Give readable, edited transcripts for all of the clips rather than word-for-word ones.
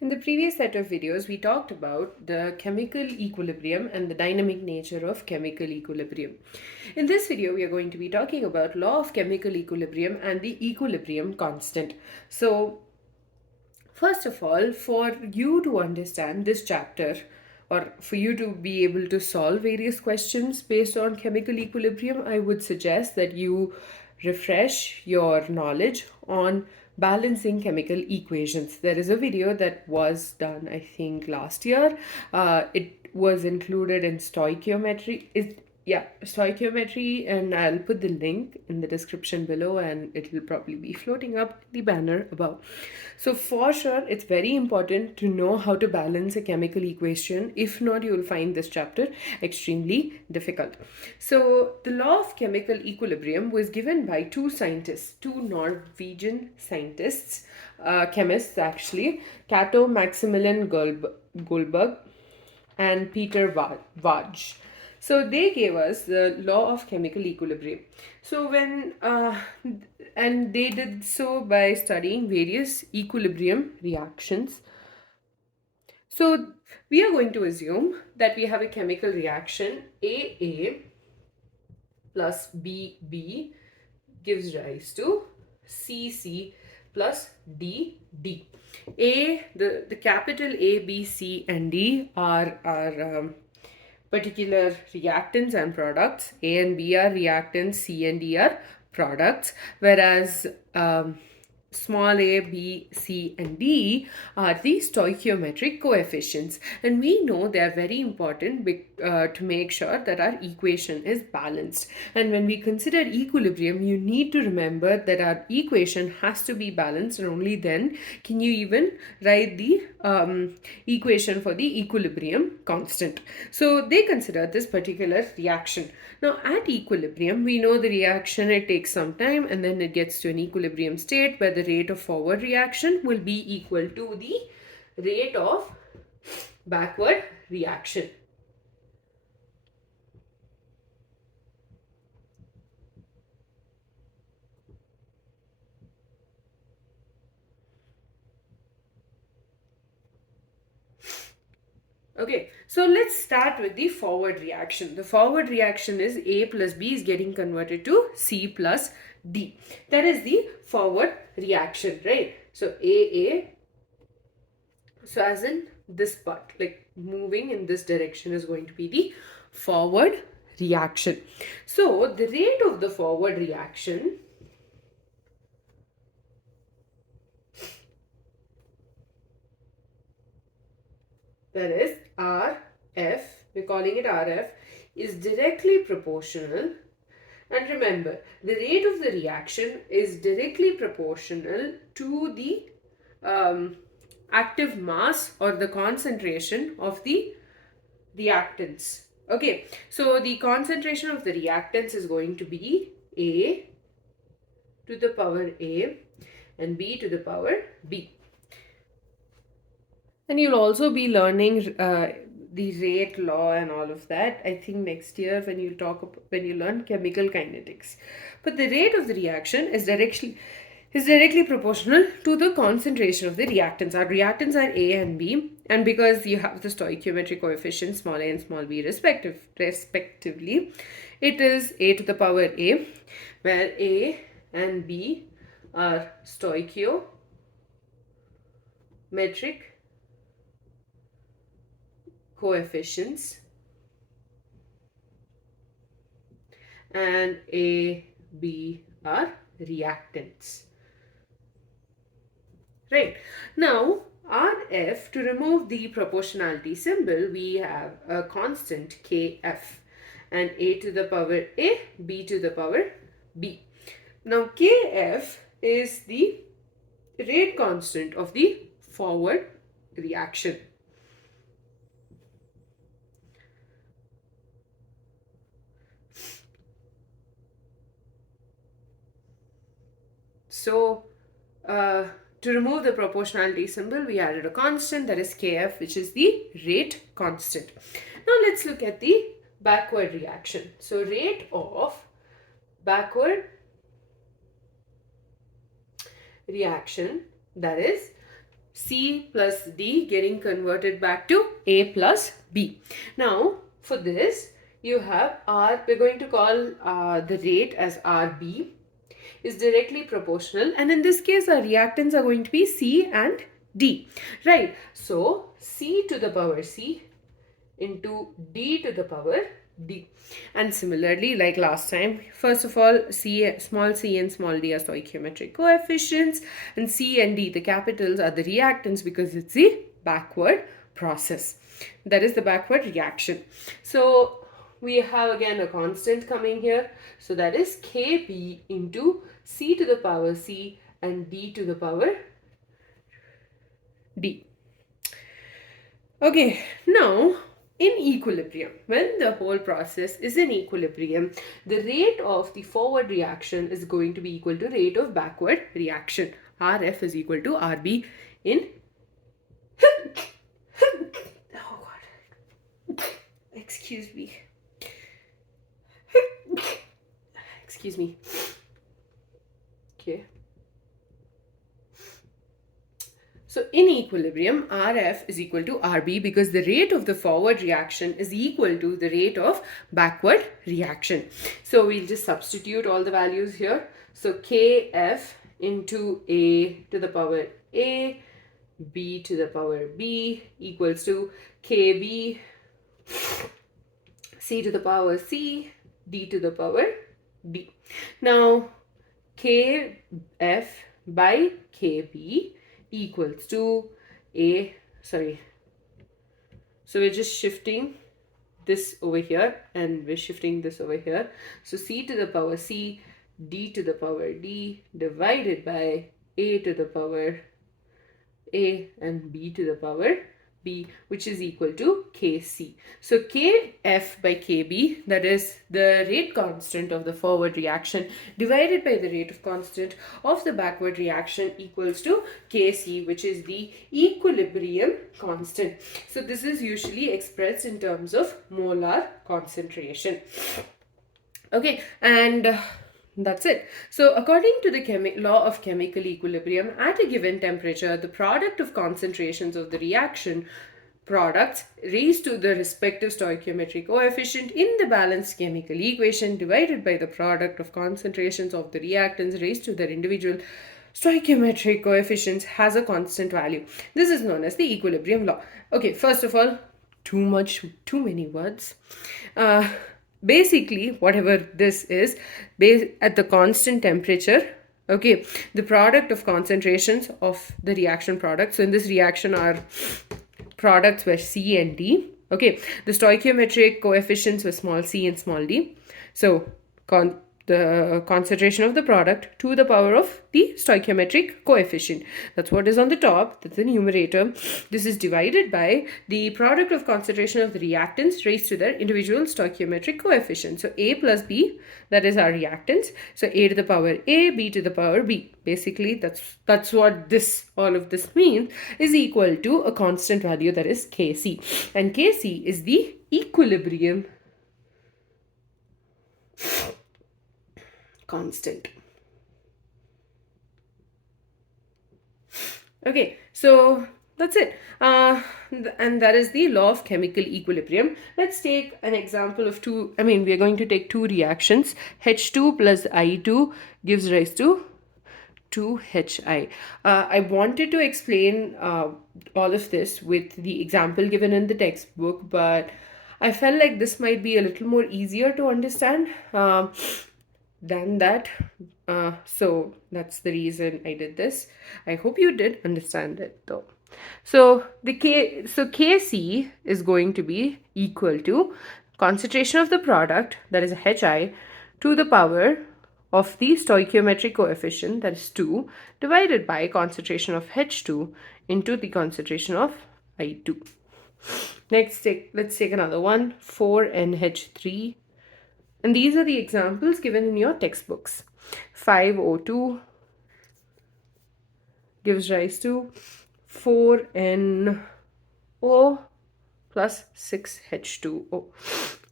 In the previous set of videos, we talked about the chemical equilibrium and the dynamic nature of chemical equilibrium. In this video, we are going to be talking about law of chemical equilibrium and the equilibrium constant. So, first of all, for you to understand this chapter, or for you to be able to solve various questions based on chemical equilibrium, I would suggest that you refresh your knowledge on balancing chemical equations. There is a video that was done, I think, last year. It was included in stoichiometry. Stoichiometry, and I'll put the link in the description below, and it will probably be floating up the banner above. So for sure, it's very important to know how to balance a chemical equation. If not, you will find this chapter extremely difficult. So the law of chemical equilibrium was given by two scientists, two Norwegian scientists, chemists actually, Cato, Maximillian Guldberg, and Peter Waage. So they gave us the law of chemical equilibrium. So and they did so by studying various equilibrium reactions. So we are going to assume that we have a chemical reaction AA plus BB gives rise to CC plus DD. The capital A, B, C, and D are particular reactants and products. A and B are reactants, C and D are products, whereas small a, b, c, and d are the stoichiometric coefficients, and we know they are very important to make sure that our equation is balanced. And when we consider equilibrium, you need to remember that our equation has to be balanced, and only then can you even write the equation for the equilibrium constant. So they consider this particular reaction. Now at equilibrium, we know the reaction, it takes some time and then it gets to an equilibrium state where the rate of forward reaction will be equal to the rate of backward reaction. Okay, so let's start with the forward reaction. The forward reaction is A plus B is getting converted to C plus D. That is the forward reaction, right? So AA, so as in this part, like moving in this direction, is going to be the forward reaction. So the rate of the forward reaction that is RF, we're calling it RF, is directly proportional. And remember, the rate of the reaction is directly proportional to the active mass or the concentration of the reactants. Okay, so the concentration of the reactants is going to be A to the power A and B to the power B. And you'll also be learning the rate law and all of that, I think, next year when you learn chemical kinetics. But the rate of the reaction is directly proportional to the concentration of the reactants. Our reactants are A and B, and because you have the stoichiometric coefficients small a and small b respectively, it is A to the power A, where A and B are stoichiometric coefficients, and A, B are reactants. Right. Now, RF, to remove the proportionality symbol, we have a constant Kf, and A to the power A, B to the power B. Now, Kf is the rate constant of the forward reaction. So, to remove the proportionality symbol, we added a constant, that is Kf, which is the rate constant. Now let's look at the backward reaction. So rate of backward reaction, that is C plus D getting converted back to A plus B. Now, for this, you have R, we're going to call the rate as RB, is directly proportional, and in this case, our reactants are going to be C and D, right? So, C to the power C into D to the power D. And similarly, like last time, first of all, small c and small d are stoichiometric coefficients, and C and D, the capitals, are the reactants because it's the backward process. That is the backward reaction. So we have again a constant coming here. So that is Kb into C to the power C and D to the power D. Okay, now in equilibrium, when the whole process is in equilibrium, the rate of the forward reaction is going to be equal to rate of backward reaction. Rf is equal to Rb in oh god, excuse me, excuse me. Okay. So in equilibrium, Rf is equal to Rb because the rate of the forward reaction is equal to the rate of backward reaction. So we'll just substitute all the values here. So Kf into A to the power A, B to the power B equals to Kb, C to the power C, D to the power D. Now Kf by Kb equals to so we're just shifting this over here and we're shifting this over here. So C to the power C, D to the power D divided by A to the power A and B to the power B, which is equal to Kc. So Kf by Kb, that is the rate constant of the forward reaction, divided by the rate of constant of the backward reaction equals to Kc, which is the equilibrium constant. So this is usually expressed in terms of molar concentration. Okay, and that's it. So according to the law of chemical equilibrium, at a given temperature, the product of concentrations of the reaction products raised to the respective stoichiometric coefficient in the balanced chemical equation divided by the product of concentrations of the reactants raised to their individual stoichiometric coefficients has a constant value. This is known as the equilibrium law. Okay, first of all, too many words. Basically, whatever this is, at the constant temperature, okay, the product of concentrations of the reaction products. So in this reaction, our products were C and D. Okay, the stoichiometric coefficients were small c and small d. So the concentration of the product to the power of the stoichiometric coefficient. That's what is on the top. That's the numerator. This is divided by the product of concentration of the reactants raised to their individual stoichiometric coefficient. So A plus B, that is our reactants. So A to the power A, B to the power B. Basically, that's what all of this means, is equal to a constant value, that is Kc. And Kc is the equilibrium constant. Okay, so that's it. And that is the law of chemical equilibrium. Let's take an example of we are going to take two reactions. H2 plus I2 gives rise to 2HI. I wanted to explain all of this with the example given in the textbook, but I felt like this might be a little more easier to understand than that. So that's the reason I did this. I hope you did understand it though. So Kc is going to be equal to concentration of the product, that is Hi, to the power of the stoichiometric coefficient, that is 2, divided by concentration of H2 into the concentration of I2. Let's take another one, 4NH3. And these are the examples given in your textbooks. 5O2 gives rise to 4NO plus 6H2O.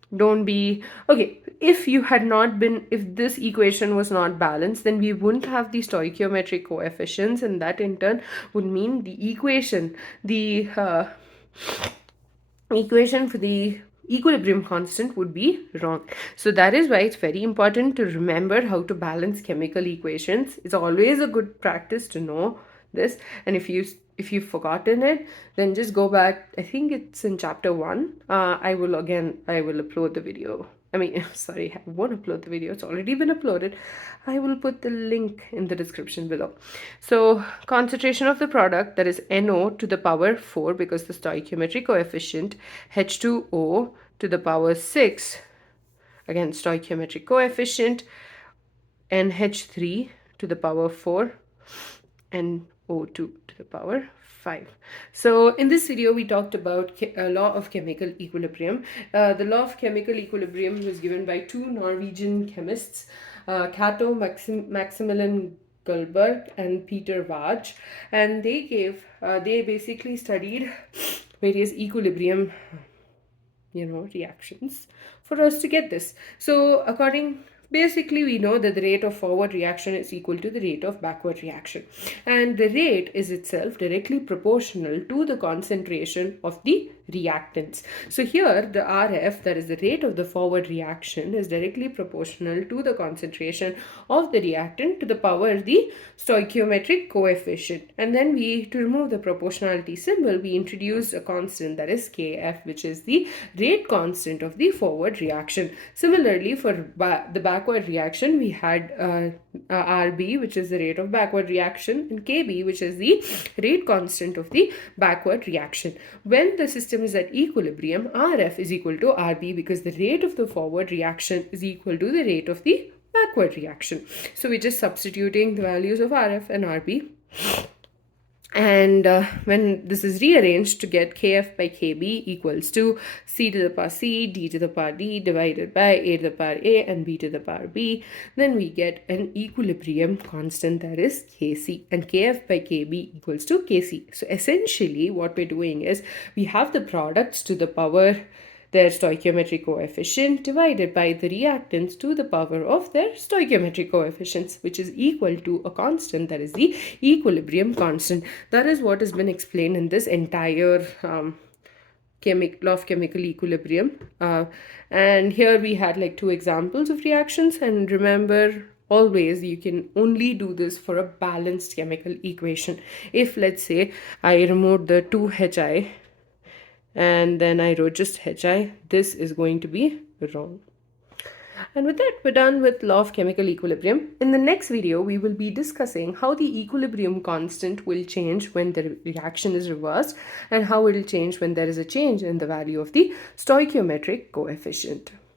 Don't be okay. If you had not been, if this equation was not balanced, then we wouldn't have the stoichiometric coefficients, and that in turn would mean the equation for the equilibrium constant would be wrong. So that is why it's very important to remember how to balance chemical equations. It's always a good practice to know this, and if you've forgotten it, then just go back. I think it's in chapter 1. I will upload the video. I mean, sorry, I won't upload the video. It's already been uploaded. I will put the link in the description below. So concentration of the product, that is NO to the power 4, because the stoichiometric coefficient, H2O to the power 6, again stoichiometric coefficient, NH3 to the power 4, and O2 to the power 5. So in this video we talked about law of chemical equilibrium. The law of chemical equilibrium was given by two Norwegian chemists, Cato, Maximillian Guldberg, and Peter Waage, and they basically studied various equilibrium reactions for us to get this. So basically we know that the rate of forward reaction is equal to the rate of backward reaction, and the rate is itself directly proportional to the concentration of the reactants. So here the RF, that is the rate of the forward reaction, is directly proportional to the concentration of the reactant to the power the stoichiometric coefficient. And then to remove the proportionality symbol, we introduced a constant, that is Kf, which is the rate constant of the forward reaction. Similarly, for the backward reaction, we had Rb, which is the rate of backward reaction, and Kb, which is the rate constant of the backward reaction. When the system is at equilibrium, Rf is equal to Rb, because the rate of the forward reaction is equal to the rate of the backward reaction. So we're just substituting the values of Rf and Rb. And when this is rearranged to get Kf by Kb equals to C to the power C, D to the power D divided by A to the power A and B to the power B, then we get an equilibrium constant, that is Kc, and Kf by Kb equals to Kc. So essentially what we're doing is we have the products to the power their stoichiometric coefficient divided by the reactants to the power of their stoichiometric coefficients, which is equal to a constant, that is the equilibrium constant. That is what has been explained in this entire law of chemical equilibrium. And here we had like two examples of reactions, and remember, always you can only do this for a balanced chemical equation. If let's say I removed the 2Hi and then I wrote just Hi, this is going to be wrong. And with that, we're done with law of chemical equilibrium. In the next video, we will be discussing how the equilibrium constant will change when the reaction is reversed, and how it will change when there is a change in the value of the stoichiometric coefficient.